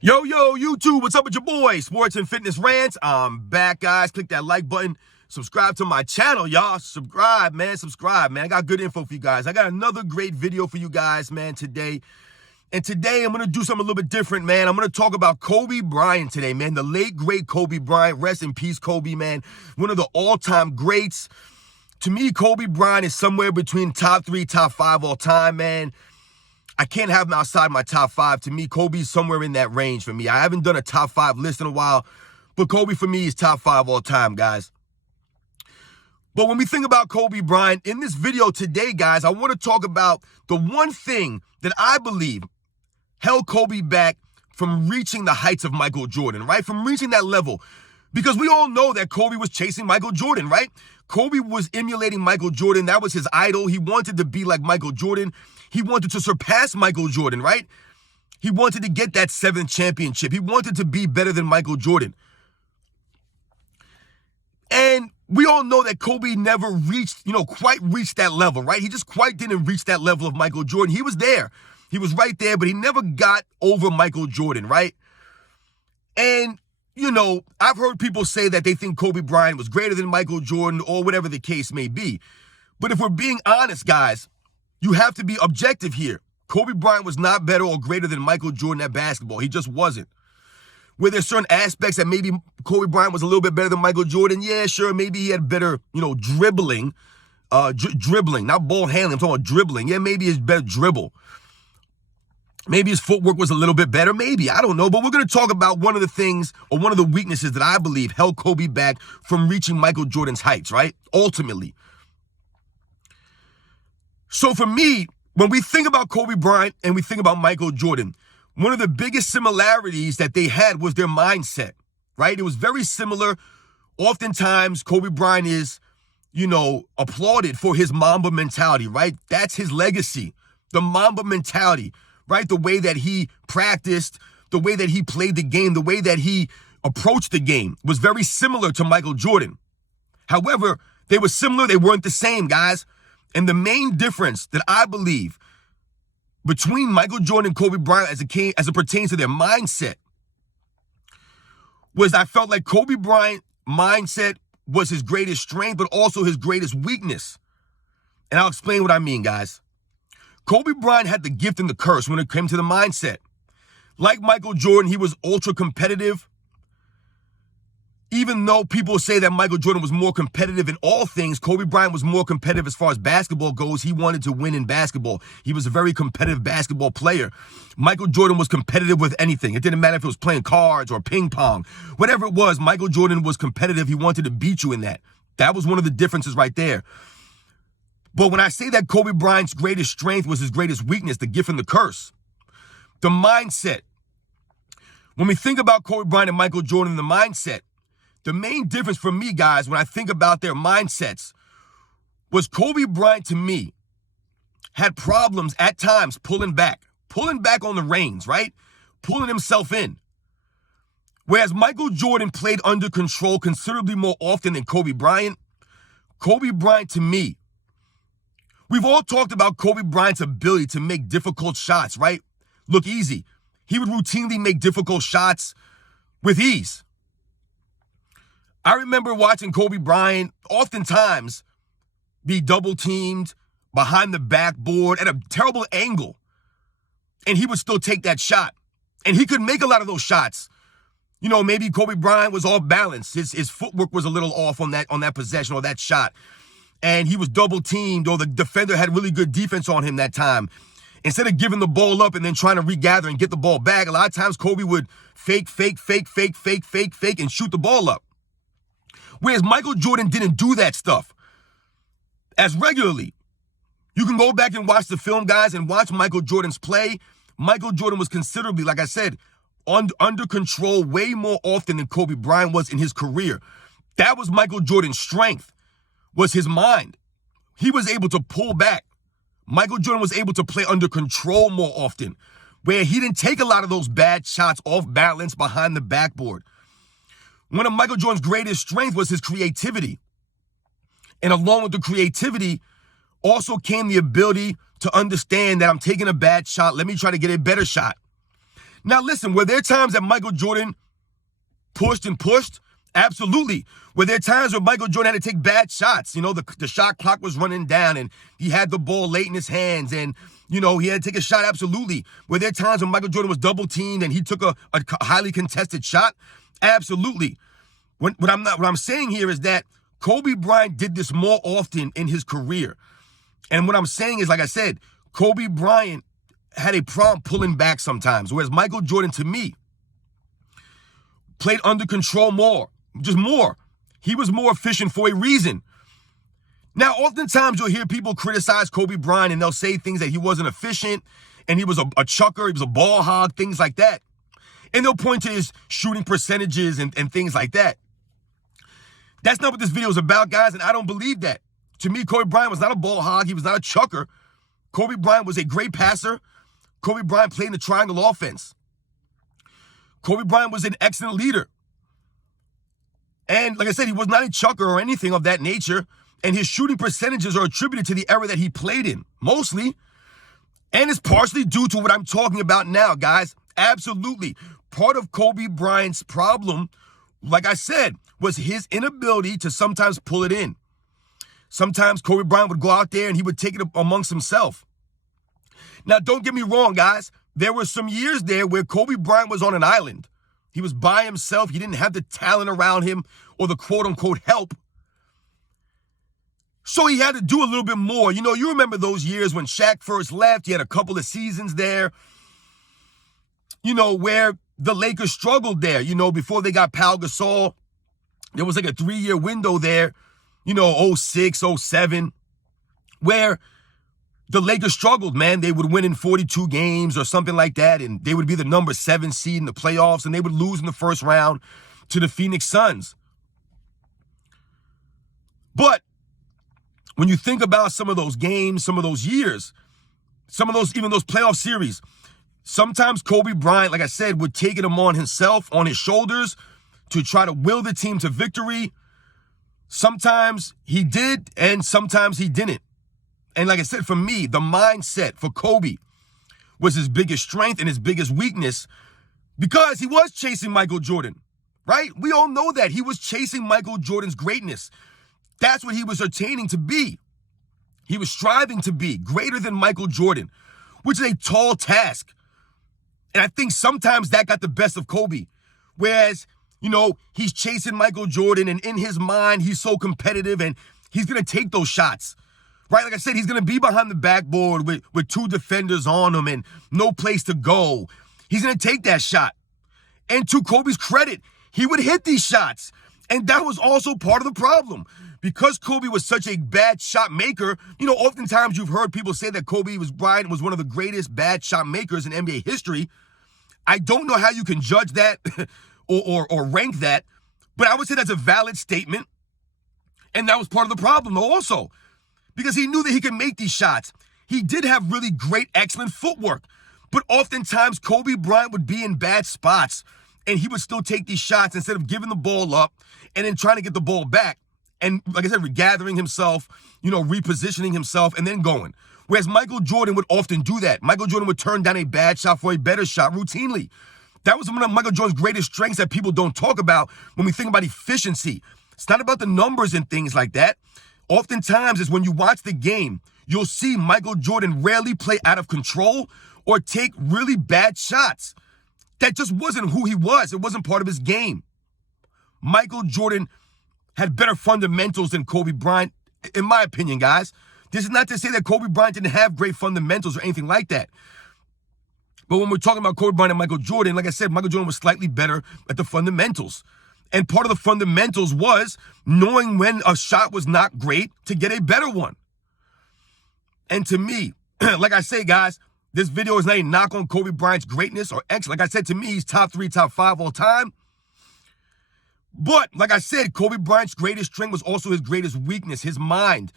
Yo, YouTube, what's up with your boy? Sports and Fitness Rants. I'm back, guys. Click that like button. Subscribe to my channel, y'all. Subscribe, man. I got good info for you guys. I got another great video for you guys, man, today. And today, I'm going to do something a little bit different, man. I'm going to talk about Kobe Bryant today, man. The late, great Kobe Bryant. Rest in peace, Kobe, man. One of the all-time greats. To me, Kobe Bryant is somewhere between top 3, top 5 all time, man. I can't have him outside my top 5. To me, Kobe's somewhere in that range for me. I haven't done a top 5 list in a while, but Kobe for me is top 5 all time, guys. But when we think about Kobe Bryant, in this video today, guys, I want to talk about the one thing that I believe held Kobe back from reaching the heights of Michael Jordan, right? From reaching that level. Because we all know that Kobe was chasing Michael Jordan, right? Kobe was emulating Michael Jordan. That was his idol. He wanted to be like Michael Jordan. He wanted to surpass Michael Jordan, right? He wanted to get that 7th championship. He wanted to be better than Michael Jordan. And we all know that Kobe never reached, quite reached that level, right? He just quite didn't reach that level of Michael Jordan. He was there. He was right there, but he never got over Michael Jordan, right? And I've heard people say that they think Kobe Bryant was greater than Michael Jordan or whatever the case may be. But if we're being honest, guys, you have to be objective here. Kobe Bryant was not better or greater than Michael Jordan at basketball. He just wasn't. Were there certain aspects that maybe Kobe Bryant was a little bit better than Michael Jordan? Yeah, sure. Maybe he had better, dribbling, not ball handling. I'm talking about dribbling. Yeah, maybe his better dribble. Maybe his footwork was a little bit better. Maybe. I don't know. But we're going to talk about one of the things or one of the weaknesses that I believe held Kobe back from reaching Michael Jordan's heights, right? Ultimately. So for me, when we think about Kobe Bryant and we think about Michael Jordan, one of the biggest similarities that they had was their mindset, right? It was very similar. Oftentimes, Kobe Bryant is, applauded for his Mamba mentality, right? That's his legacy, the Mamba mentality. Right? The way that he practiced, the way that he played the game, the way that he approached the game was very similar to Michael Jordan. However, they were similar. They weren't the same, guys. And the main difference that I believe between Michael Jordan and Kobe Bryant as it pertains to their mindset was I felt like Kobe Bryant's mindset was his greatest strength, but also his greatest weakness. And I'll explain what I mean, guys. Kobe Bryant had the gift and the curse when it came to the mindset. Like Michael Jordan, he was ultra competitive. Even though people say that Michael Jordan was more competitive in all things, Kobe Bryant was more competitive as far as basketball goes. He wanted to win in basketball. He was a very competitive basketball player. Michael Jordan was competitive with anything. It didn't matter if it was playing cards or ping pong. Whatever it was, Michael Jordan was competitive. He wanted to beat you in that. That was one of the differences right there. But when I say that Kobe Bryant's greatest strength was his greatest weakness, the gift and the curse, the mindset. When we think about Kobe Bryant and Michael Jordan, the mindset, the main difference for me, guys, when I think about their mindsets, was Kobe Bryant, to me, had problems at times pulling back on the reins, right? Pulling himself in. Whereas Michael Jordan played under control considerably more often than Kobe Bryant. Kobe Bryant, to me, we've all talked about Kobe Bryant's ability to make difficult shots, right? Look easy. He would routinely make difficult shots with ease. I remember watching Kobe Bryant oftentimes be double teamed behind the backboard at a terrible angle. And he would still take that shot. And he could make a lot of those shots. Maybe Kobe Bryant was off balance. His footwork was a little off on that possession or that shot. And he was double teamed, or the defender had really good defense on him that time. Instead of giving the ball up and then trying to regather and get the ball back, a lot of times Kobe would fake, and shoot the ball up. Whereas Michael Jordan didn't do that stuff as regularly. You can go back and watch the film, guys, and watch Michael Jordan's play. Michael Jordan was considerably, like I said, under control way more often than Kobe Bryant was in his career. That was Michael Jordan's strength. Was his mind. He was able to pull back. Michael Jordan was able to play under control more often, where he didn't take a lot of those bad shots off balance behind the backboard. One of Michael Jordan's greatest strengths was his creativity. And along with the creativity also came the ability to understand that I'm taking a bad shot. Let me try to get a better shot. Now, listen, were there times that Michael Jordan pushed and pushed? Absolutely. Were there times where Michael Jordan had to take bad shots? You know, the shot clock was running down and he had the ball late in his hands and, you know, he had to take a shot? Absolutely. Were there times when Michael Jordan was double teamed and he took a highly contested shot? Absolutely. What I'm saying here is that Kobe Bryant did this more often in his career. And what I'm saying is, like I said, Kobe Bryant had a problem pulling back sometimes, whereas Michael Jordan, to me, played under control more, just more. He was more efficient for a reason. Now, oftentimes you'll hear people criticize Kobe Bryant and they'll say things that he wasn't efficient and he was a chucker, he was a ball hog, things like that. And they'll point to his shooting percentages and things like that. That's not what this video is about, guys, and I don't believe that. To me, Kobe Bryant was not a ball hog. He was not a chucker. Kobe Bryant was a great passer. Kobe Bryant played in the triangle offense. Kobe Bryant was an excellent leader. And like I said, he was not a chucker or anything of that nature. And his shooting percentages are attributed to the era that he played in, mostly. And it's partially due to what I'm talking about now, guys. Absolutely. Part of Kobe Bryant's problem, like I said, was his inability to sometimes pull it in. Sometimes Kobe Bryant would go out there and he would take it amongst himself. Now, don't get me wrong, guys. There were some years there where Kobe Bryant was on an island. He was by himself. He didn't have the talent around him or the quote-unquote help. So he had to do a little bit more. You know, you remember those years when Shaq first left. He had a couple of seasons there, you know, where the Lakers struggled there, you know, before they got Pau Gasol. There was like a 3-year window there, you know, 06, 07, where the Lakers struggled, man. They would win in 42 games or something like that, and they would be the number 7 seed in the playoffs, and they would lose in the first round to the Phoenix Suns. But when you think about some of those games, some of those years, some of those, even those playoff series, sometimes Kobe Bryant, like I said, would take it on himself, on his shoulders, to try to will the team to victory. Sometimes he did, and sometimes he didn't. And like I said, for me, the mindset for Kobe was his biggest strength and his biggest weakness because he was chasing Michael Jordan, right? We all know that. He was chasing Michael Jordan's greatness. That's what he was attaining to be. He was striving to be greater than Michael Jordan, which is a tall task. And I think sometimes that got the best of Kobe. Whereas, you know, he's chasing Michael Jordan and in his mind, he's so competitive and he's going to take those shots. Right? Like I said, he's going to be behind the backboard with 2 defenders on him and no place to go. He's going to take that shot. And to Kobe's credit, he would hit these shots. And that was also part of the problem. Because Kobe was such a bad shot maker, you know, oftentimes you've heard people say that Kobe Bryant was one of the greatest bad shot makers in NBA history. I don't know how you can judge that or rank that, but I would say that's a valid statement. And that was part of the problem also. Because he knew that he could make these shots. He did have really great, excellent footwork. But oftentimes, Kobe Bryant would be in bad spots, and he would still take these shots instead of giving the ball up and then trying to get the ball back. And like I said, regathering himself, you know, repositioning himself, and then going. Whereas Michael Jordan would often do that. Michael Jordan would turn down a bad shot for a better shot routinely. That was one of Michael Jordan's greatest strengths that people don't talk about when we think about efficiency. It's not about the numbers and things like that. Oftentimes, is when you watch the game, you'll see Michael Jordan rarely play out of control or take really bad shots. That just wasn't who he was. It wasn't part of his game. Michael Jordan had better fundamentals than Kobe Bryant, in my opinion, guys. This is not to say that Kobe Bryant didn't have great fundamentals or anything like that. But when we're talking about Kobe Bryant and Michael Jordan, like I said, Michael Jordan was slightly better at the fundamentals. And part of the fundamentals was knowing when a shot was not great to get a better one. And to me, like I say, guys, this video is not a knock on Kobe Bryant's greatness or excellence. Like I said, to me, he's top 3, top 5 all time. But like I said, Kobe Bryant's greatest strength was also his greatest weakness, his mind.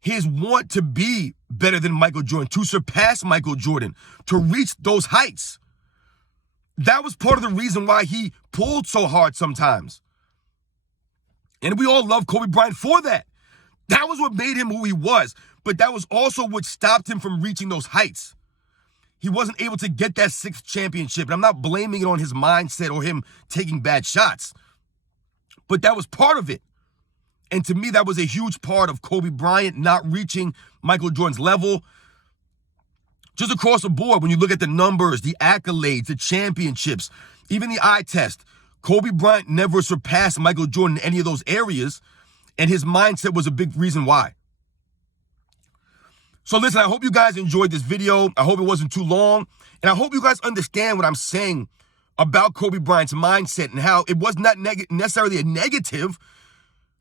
His want to be better than Michael Jordan, to surpass Michael Jordan, to reach those heights. That was part of the reason why he pulled so hard sometimes. And we all love Kobe Bryant for that. That was what made him who he was. But that was also what stopped him from reaching those heights. he wasn't able to get that 6th championship. And I'm not blaming it on his mindset or him taking bad shots. But that was part of it. And to me, that was a huge part of Kobe Bryant not reaching Michael Jordan's level. Just across the board, when you look at the numbers, the accolades, the championships, even the eye test, Kobe Bryant never surpassed Michael Jordan in any of those areas. And his mindset was a big reason why. So listen, I hope you guys enjoyed this video. I hope it wasn't too long. And I hope you guys understand what I'm saying about Kobe Bryant's mindset and how it was not necessarily a negative,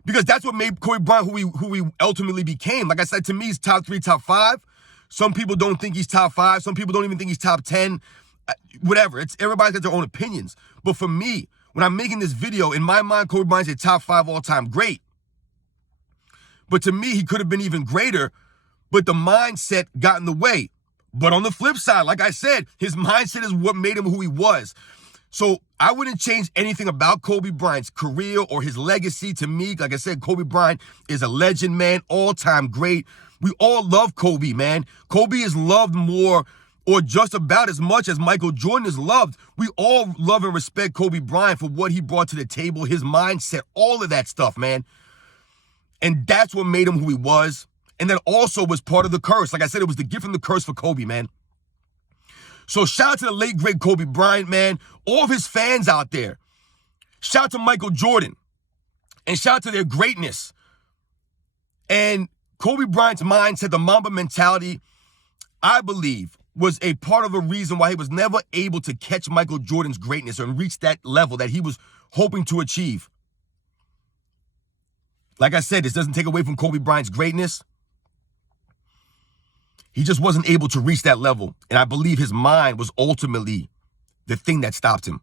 because that's what made Kobe Bryant who he ultimately became. Like I said, to me, he's top 3, top 5. Some people don't think he's top 5. Some people don't even think he's top 10. Whatever. Everybody's got their own opinions. But for me, when I'm making this video, in my mind, Kobe Bryant's a top 5 all-time great. But to me, he could have been even greater, but the mindset got in the way. But on the flip side, like I said, his mindset is what made him who he was. So I wouldn't change anything about Kobe Bryant's career or his legacy. To me, like I said, Kobe Bryant is a legend, man, all-time great. We all love Kobe, man. Kobe is loved more or just about as much as Michael Jordan is loved. We all love and respect Kobe Bryant for what he brought to the table, his mindset, all of that stuff, man. And that's what made him who he was. And that also was part of the curse. Like I said, it was the gift and the curse for Kobe, man. So shout out to the late, great Kobe Bryant, man. All of his fans out there. Shout out to Michael Jordan. And shout out to their greatness. And Kobe Bryant's mindset, the Mamba mentality, I believe, was a part of the reason why he was never able to catch Michael Jordan's greatness and reach that level that he was hoping to achieve. Like I said, this doesn't take away from Kobe Bryant's greatness. He just wasn't able to reach that level. And I believe his mind was ultimately the thing that stopped him.